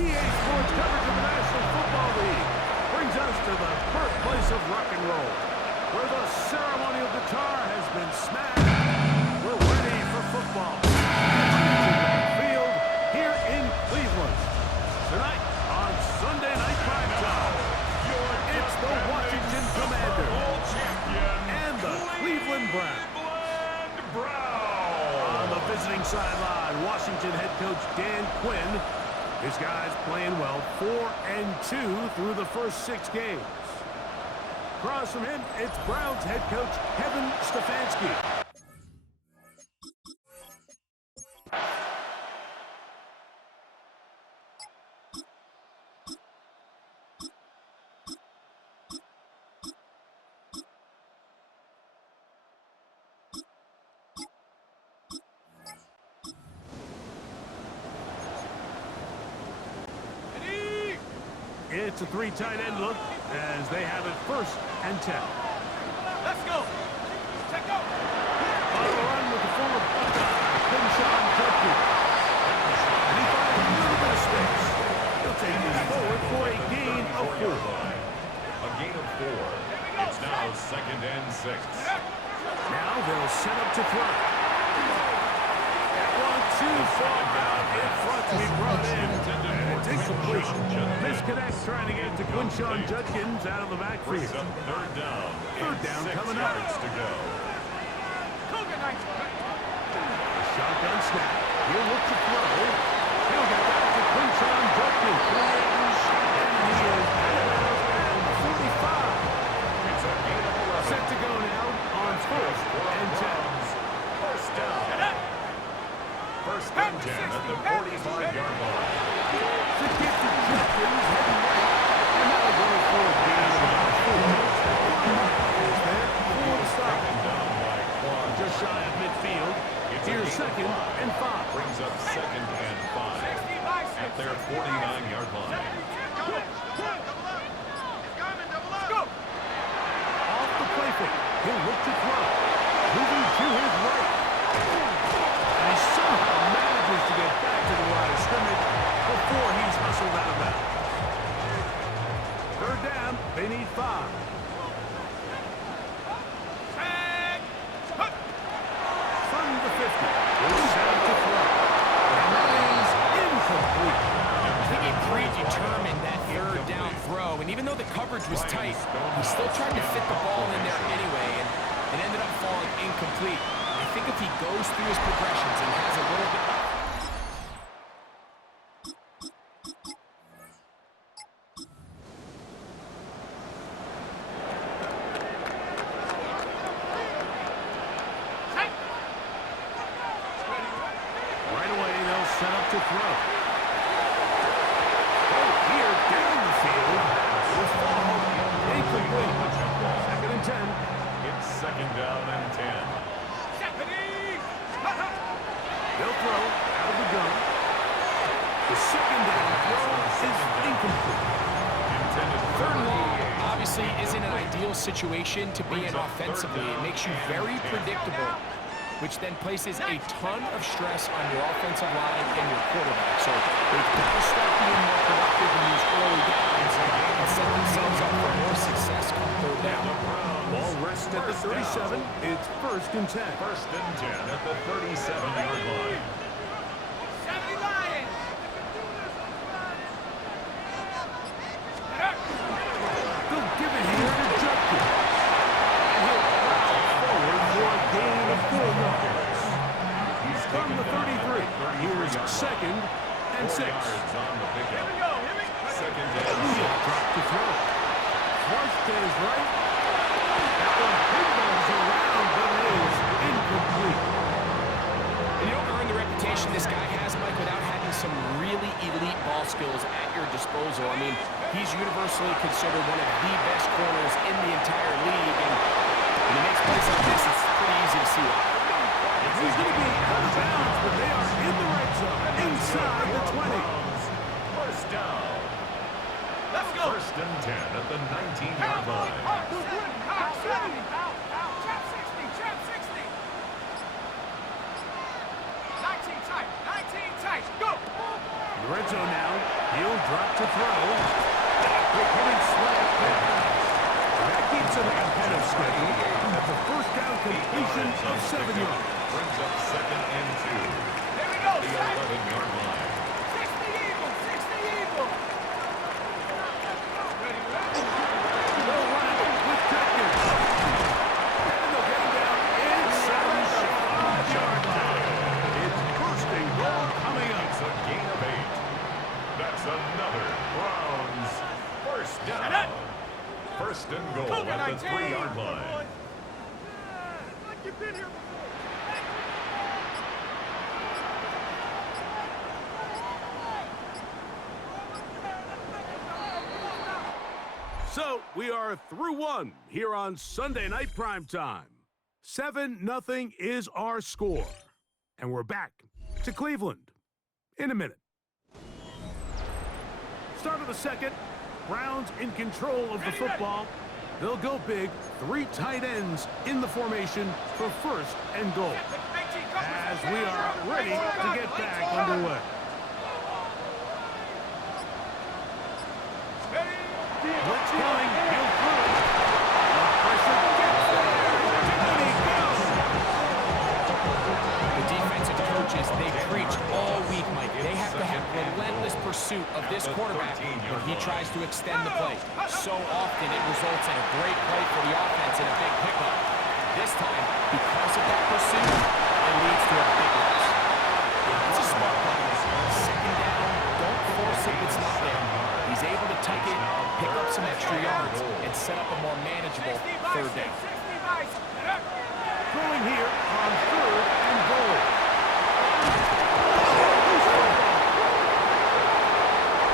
EA Sports coverage of the National Football League brings us to the birthplace of rock and roll, where the ceremonial guitar has been smashed. We're ready for football. Field here in Cleveland. Tonight on Sunday Night Primetime, it's the Washington Commanders and the Cleveland Browns. On the visiting sideline, Washington head coach Dan Quinn. His guys playing well, 4-2 through the first 6 games. Across from him, it's Browns head coach Kevin Stefanski. It's a 3 tight end look as they have it 1st and 10. Let's go. Check out. On the run with the former Buckeye, Quinshon Judkins. And he finds a little bit of space. He'll take this forward for a gain of 4. A gain of 4. It's now 2nd and 6. Now they'll set up to throw. That one too far out in front to be brought in. It's incomplete. Misconnect trying to get to Quinshon Judkins out of the backfield. Third down. Third down coming up. To go. A shotgun snap. He'll look to throw. He'll get back to Quinshon Judkins. And he is out of 45. It's a gain of 11. Set to go now on 1st and 10. First down. First and 10 at the 45-yard line. To get to Judkins heading right. And that'll go for a gain of 4. Is there for the stop. Taken down by Quan. Just shy of midfield. Here's 2nd and 5. Brings up 2nd and 5 at their 49-yard line. Off the play fake. He'll look to throw. Moving to his right. And he somehow manages to get back to the line of scrimmage before he's hustled out of bounds. Third down, they need 5. From the 50, he'll set up to throw. And that is incomplete. I think he predetermined that 3rd down throw, and even though the coverage was tight, he still tried to fit the ball in there anyway, and it ended up falling incomplete. I think if he goes through his progressions and has a little bit... Right away, they'll set up to throw. Oh, here, down the field. This ball incomplete. 2nd and 10. It's 2nd down and 10. They'll throw out of the gun. The 2nd down throw is incomplete. Third and long obviously isn't an ideal situation to be in offensively. It makes you very predictable, which then places a ton of stress on your offensive line and your quarterback. So they've got to start being more productive in these early downs and set themselves up for more success come 3rd down. Ball rests at the 37. It's 1st and 10. 1st and 10 at the 37-yard line. They'll give it here to Judkins. And he'll plow forward for a gain of 4 yards. He's from the 33. Here's 2nd and 6. On the pickup. 2nd and 6. Drop to throw. Flush to his right. That one pinballs around, but it is incomplete. And you don't earn the reputation this guy has, Mike, without having some really elite ball skills at your disposal. I mean, he's universally considered one of the best corners in the entire league, and when he makes plays like this, it's pretty easy to see why. He's going to be out of bounds, but they are in the red zone, inside the 20. First down. Let's go. First and 10 at the 19-yard line. Trap 60. 19 tight. Go. In the red zone now. He'll drop to throw. Quick hitting slant pass. That keeps him ahead of schedule. That's a first down completion of 7 yards. Brings up second and 2. There we go. The 11-yard line. 60 Eagle. Ready. They'll run it with Jenkins. And they'll get him down inside the 5-yard line. It's first and goal coming up. It's a gain of 8. That's another Browns first down. First and goal at the 3-yard line. Like you've been here before. So we are through one here on Sunday Night Primetime. 7-0 is our score. And we're back to Cleveland in a minute. Start of the second. Browns in control of the football. They'll go big. 3 tight ends in the formation for first and goal. As we are ready to get back underway. Blitz going. He'll throw it. Pressure gets there. And he goes. The defensive coaches, they preach all week, Mike. They have to have relentless pursuit of this quarterback when he tries to extend the play. So often it results in a great play for the offense and a big pickup. This time, because of that pursuit, it leads to a big loss. It's a smart play. Second down, don't force it, it's not there. He's able to tuck it, pick up some extra yards, and set up a more manageable third down. Throwing here on third and goal.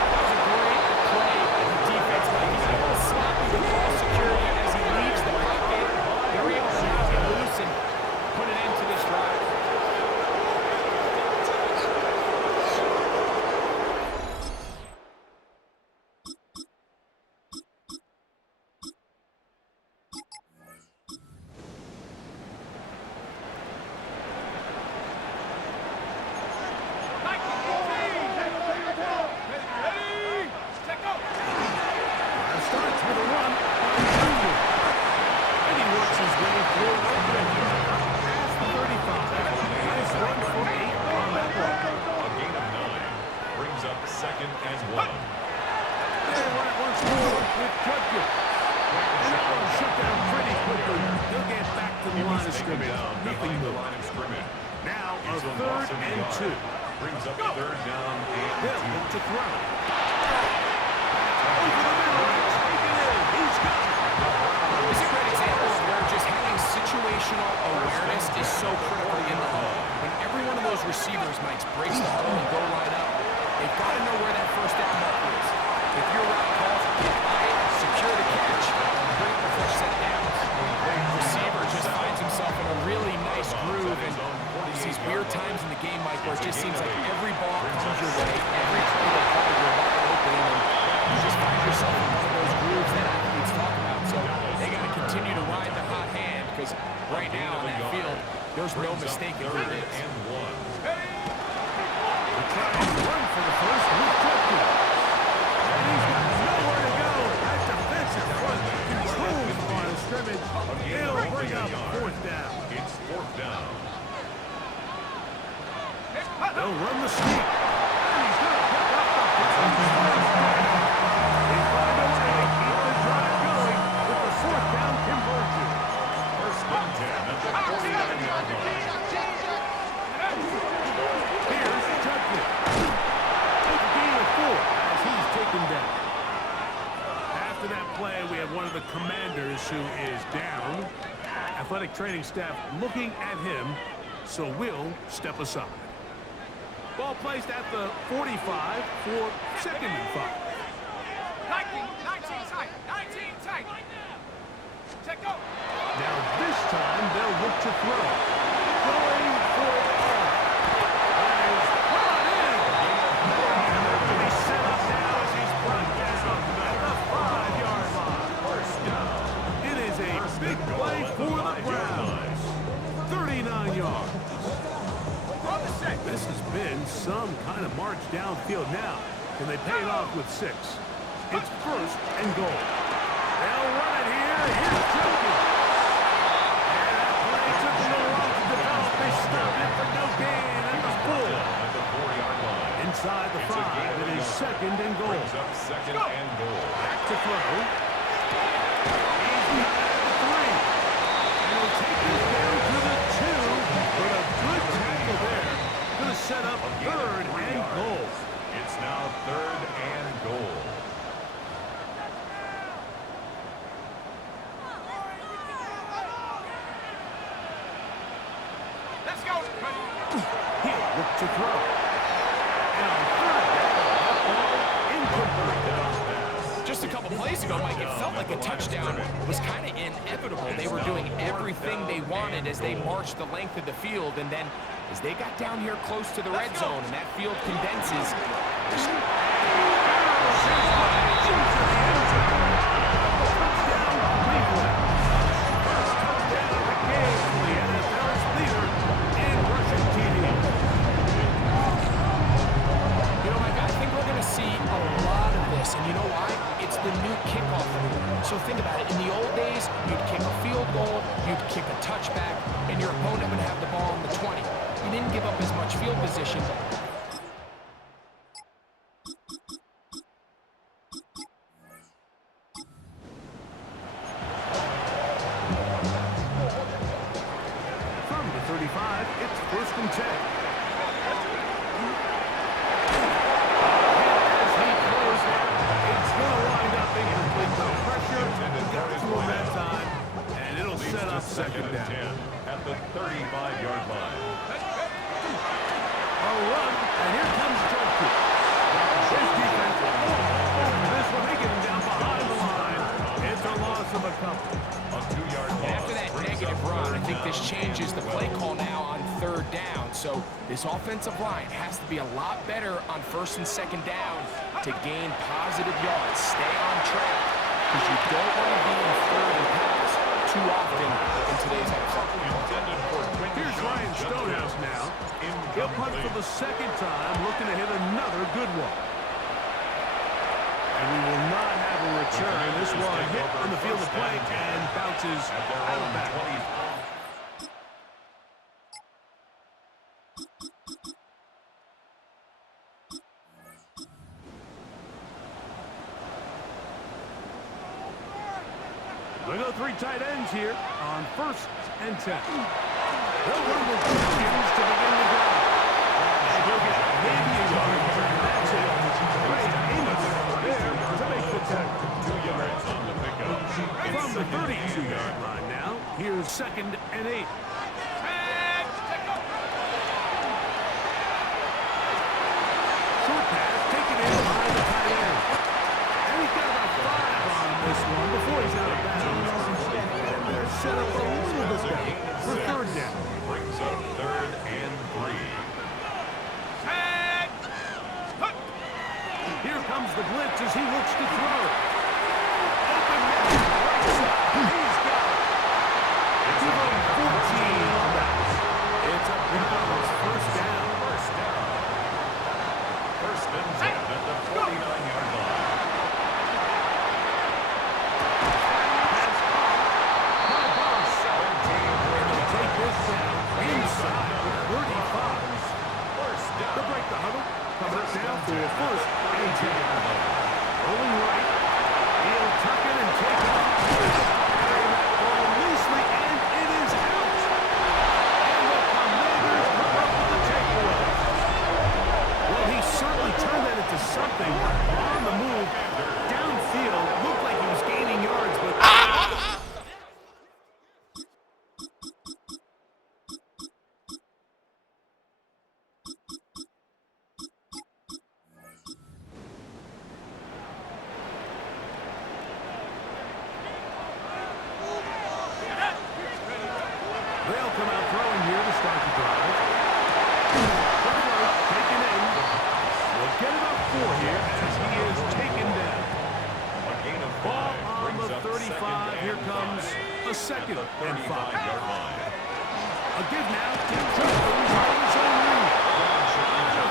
That was a great play of the defense. He's able to slap the ball securely as he leaves the pocket. They're able to knock it loose and put an end to this drive. Starts with a run on Junior. And he works his way through past the 35. Nice run for 8 on that one. A gain of 9 brings up second and 1. They run it once more with Judkins. And that one shut down pretty quickly. They'll get back to the line of scrimmage. Nothing more. Now a third and 2. Brings up third down and Hill 2. to throw. Over the middle. Take it in. He's got it. It's a great example of where just having situational awareness is so critical in the huddle. When every one of those receivers, Mike, breaks the huddle and go line up, they've got to know where that first down marker is. If your route calls, get by it, secure the catch, bring up a fresh set of downs. The receiver just finds himself in a really nice groove, and there's these weird times in the game, Mike, where it just seems like every ball comes your way, every play they call, you're wide open, and you just find yourself in one of those grooves that athletes talk about. So they got to continue to ride the hot hand, because right now on that field, there's no mistaking who it is. They're trying to run for the first with Judkins. And he's got nowhere to go. That defensive front controls the line of scrimmage. He'll bring up fourth down. It's fourth down. They'll run the sneak. And he's going to pick up the first down. They find a way to keep the drive going with the fourth down conversion. First and 10 at the 49-yard line. Here's Judkins. A gain of 4 as he's taken down. After that play, we have one of the commanders who is down. Athletic training staff looking at him, so we'll step aside. Ball placed at the 45 for second and 5. 19 tight. Check go. Now this time they'll look to throw. Going for yards. On the set. This has been some kind of march downfield now. Can they pay it off with 6? It's first and goal. They'll run it here. Here's Jenkins. And that play took a little long to develop. They stopped it for no gain. It was full. At the 4-yard line. Inside the 5, it is second and goal. Brings up second and goal. Back to throw. He's got it at the 3. And he'll take this down to the 2. But a good tackle there. Going to set up third and goal. It's now third and goal. Let's go. He'll look to throw. And on third down, that ball incomplete. Just a couple plays ago, Mike, it felt like a touchdown was kind of inevitable. They were doing everything they wanted as they marched the length of the field, and then as they got down here close to the red zone and that field condenses, and you know why? It's the new kickoff rule. So think about it. In the old days, you'd kick a field goal, you'd kick a touchback, and your opponent would have the ball on the 20. You didn't give up as much field position. From the 35, it's first and 10. Second down. At the 35-yard line. A run, and here comes Johnson. His defense over this one. They get him down behind the line. It's a loss of a couple. A 2-yard loss. After that negative run, I think this changes the play call now on third down. So this offensive line has to be a lot better on first and second down to gain positive yards. Stay on track because you don't want to be in third and pass too often in today's NFL. Here's Ryan Stonehouse now. He'll punt for the second time, looking to hit another good one. And we will not have a return. This one hit on the field of play and bounces out of bounds. We go 3 tight ends here on first and 10. They'll run with Jenkins to begin the drive. And he'll get maybe a yard. That's it. Ray Amos there to make the tackle. 2 yards on the pickup. From the 32-yard line now, here's second and 8. Short pass taken in by the tight end. And he's got about 5 on this one before he's out of bounds. And they're set up a little bit better for third down. Brings up third and 3. Here comes the blitz as he looks to throw. Open man, right side. He's got it. It's about 14 on that. It's a Browns first down. First and 10 at the 49-yard line. Pass caught by Boss. And they'll take this down inside the 35. First down. They'll break the huddle. Coming up now for a first and 10. Rolling right. He'll tuck it and take it off. Carrying that ball loosely, and it is out. And the Commanders come up with the takeaway. Well, he certainly turned that into something on the move. Downfield, looked like he was gaining yards, but... They'll come out throwing here to start the drive. Taken in. We'll get about 4 here as he is taken down. A gain of 5. Ball on Brings the up 35. second Here and comes 5. a second At the and 5. 35-yard line. A give now to Jenkins on his own lead.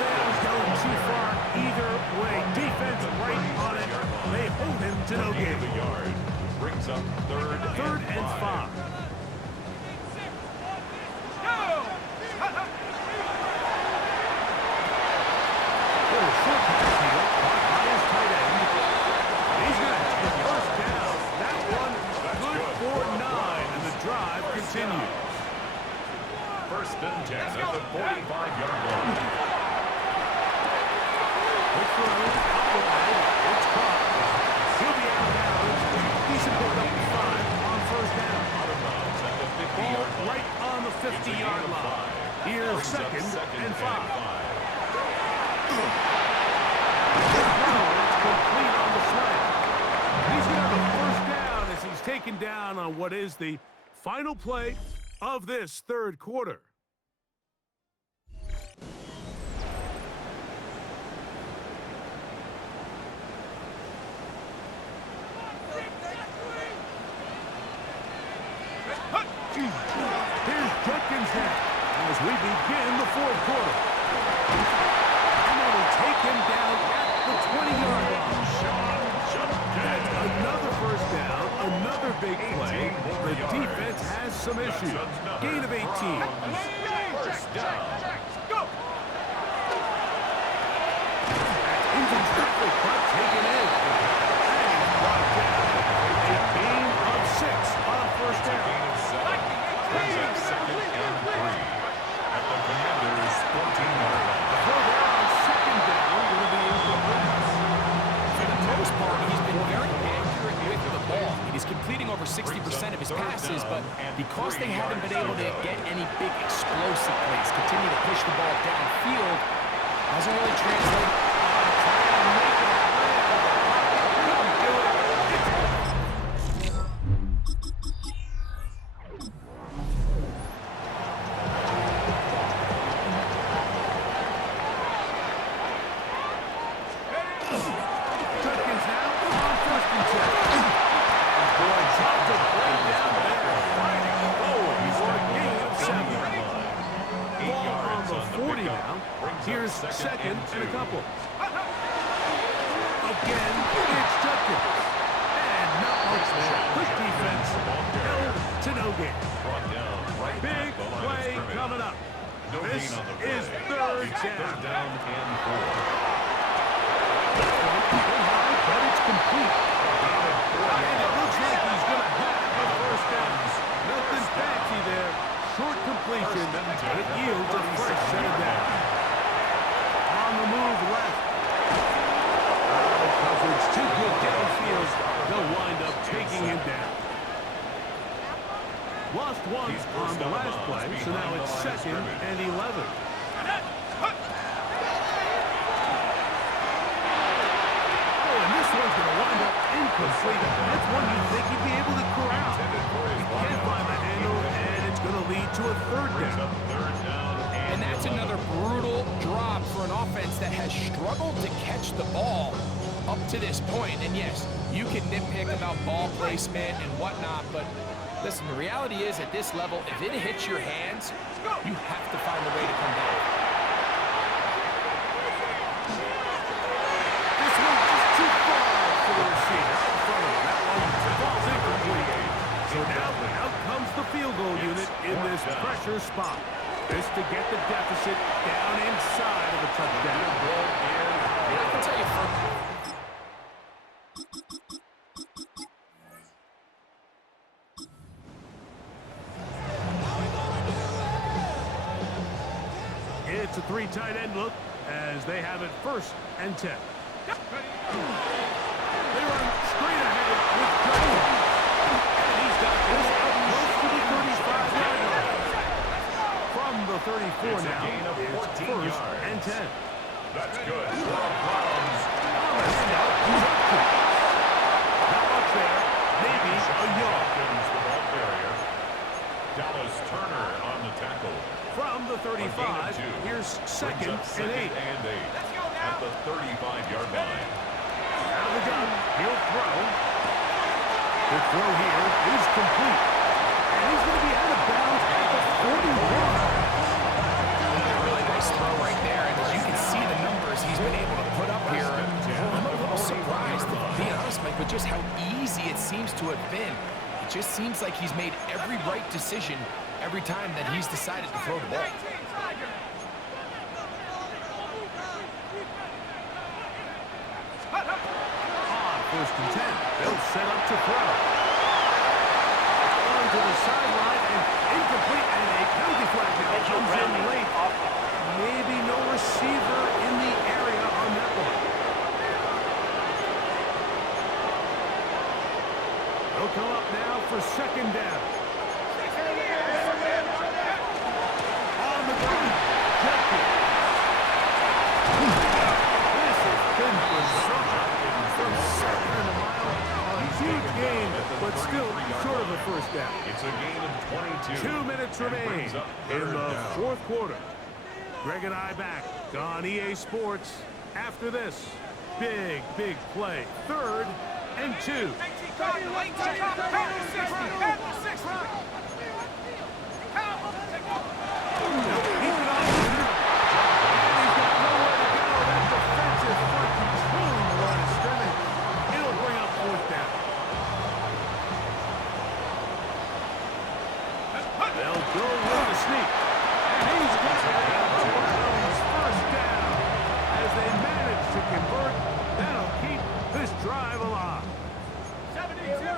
That was going too far either way. Defense right on it. They hold him to no gain. The yard brings up third and 5. Little short pass here, caught by his tight end. He's going to take first down. That one good for 9, and the drive continues. First and 10 at the 45-yard line. Quick throw, out wide, it's caught. He'll be out of bounds. Decent pick up 5 on first down. Out of bounds at the 50-yard line. Right on the 50-yard line. Here's second and 5. It's complete on the slant. He's going to have a first down as he's taken down on what is the final play of this third quarter. Here's Jenkins now as we begin the fourth quarter. And they will take him down at the 20-yard line. That's another first down, another big play. The defense has some issues. Gain of 18. First down. Into traffic, but taken in. And he's brought down. A gain of 6 on first down. Brings up second and 3 at the Commanders' 14-yard line. So they're on second down, going to be incomplete. For the most part, he's been very accurate with the ball. He's completing over 60% of his passes, but because they haven't been able to get any big explosive plays, continue to push the ball downfield, doesn't really translate. Jenkins now on first and 10. Boy, tough to break down there. Fighting forward. He's for a gain of 7. Ball on the 40 now. Here's second and a couple. Again, it's Jenkins. And not much there. Quick defense. Held to no gain. Big play coming up. This is third down. and 4. But it's complete. And it looks like he's going to have the first down. Nothing fancy there. Short completion, but it yields a fresh set of down. On the move left. The coverage too good downfield. They'll wind up taking him down. Lost one on the last play, so now it's second and 11. One's going to wind up incomplete. That's one you'd think he'd be able to corral. He can't find the handle, and it's going to lead to a third down. And that's another brutal drop for an offense that has struggled to catch the ball up to this point. And yes, you can nitpick about ball placement and whatnot, but listen, the reality is at this level, if it hits your hands, you have to find a way to come back. So now out comes the field goal unit in this pressure spot. This to get the deficit down inside of a touchdown. I can tell you It's a 3 tight end look as they have it first and 10. They run straight ahead with Jenkins. And he's got this up close to the 35-yard line. From the 34 now, it's first and 10. That's good. Browns. Not much there. Maybe a yard. The ball carrier. Dallas Turner on the tackle. From the 35, here's second and 8. At the 35-yard line. Out of the gun, he'll throw. The throw here is complete. And he's going to be out of bounds at the 41. A really nice throw right there, and as you can see the numbers he's been able to put up here, I'm a little surprised, to be honest, Mike, with just how easy it seems to have been. It just seems like he's made every right decision every time that he's decided to throw the ball. On 1st and 10, they'll set up to throw. On to the sideline and incomplete, and a penalty flag now comes in late. Maybe no receiver in the area on that one. They'll come up now for 2nd down. On the ground, Jenkins. This has been bizarre. From 700 a huge game, but still short of a 1st down. It's a gain of 22. 2 minutes remain in the 4th quarter. Greg and I back on EA Sports after this big play. 3rd and 2. They'll go with the sneak. And he's got it. Browns 1st down. As they manage to convert, that'll keep this drive alive. 72. They'll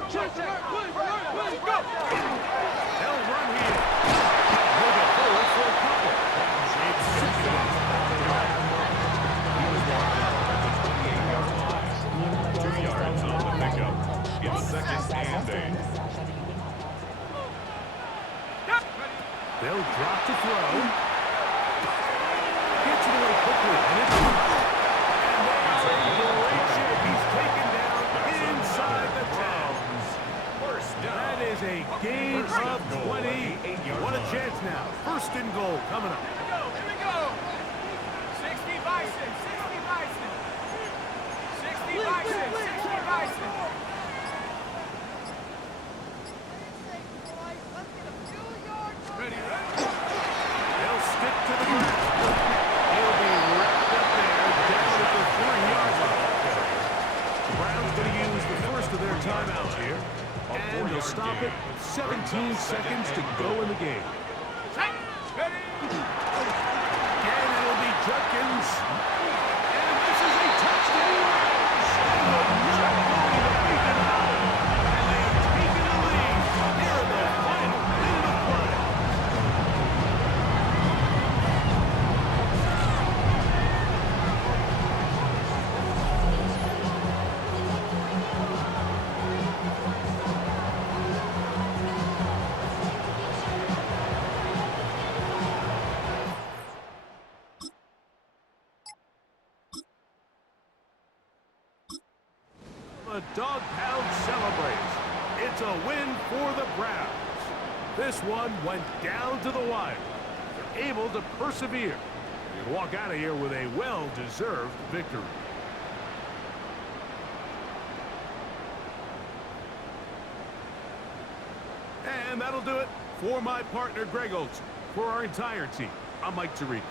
run here. He'll go forward for a couple. It's 6 2 yards on the pickup. It's 2nd and 8. They'll drop to throw. Gets it away quickly, and it's and they're in great shape. He's taken down inside the 10. 1st down. That is a gain of 20. What a chance now. 1st and goal coming up. Here we go. 60 Bison. 60 Bison. 60 Bison. 60 Bison. They'll stick to the ground. He'll be wrapped up there down at the 3-yard line. The Browns going to use the 1st of their timeouts here. And they'll stop it. 17 seconds to go in the game. Again, it'll be Judkins. And this is a touchdown. And the not going to beat it out. And they have taken the lead here in the final minute of play. The Dog Pound celebrates. It's a win for the Browns. This one went down to the wire. They're able to persevere and walk out of here with a well-deserved victory. And that'll do it for my partner, Greg Olson. For our entire team, I'm Mike Tirico.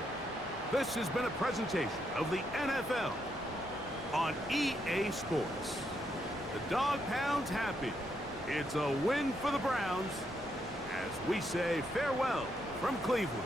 This has been a presentation of the NFL on EA Sports. The Dog Pound's happy. It's a win for the Browns as we say farewell from Cleveland.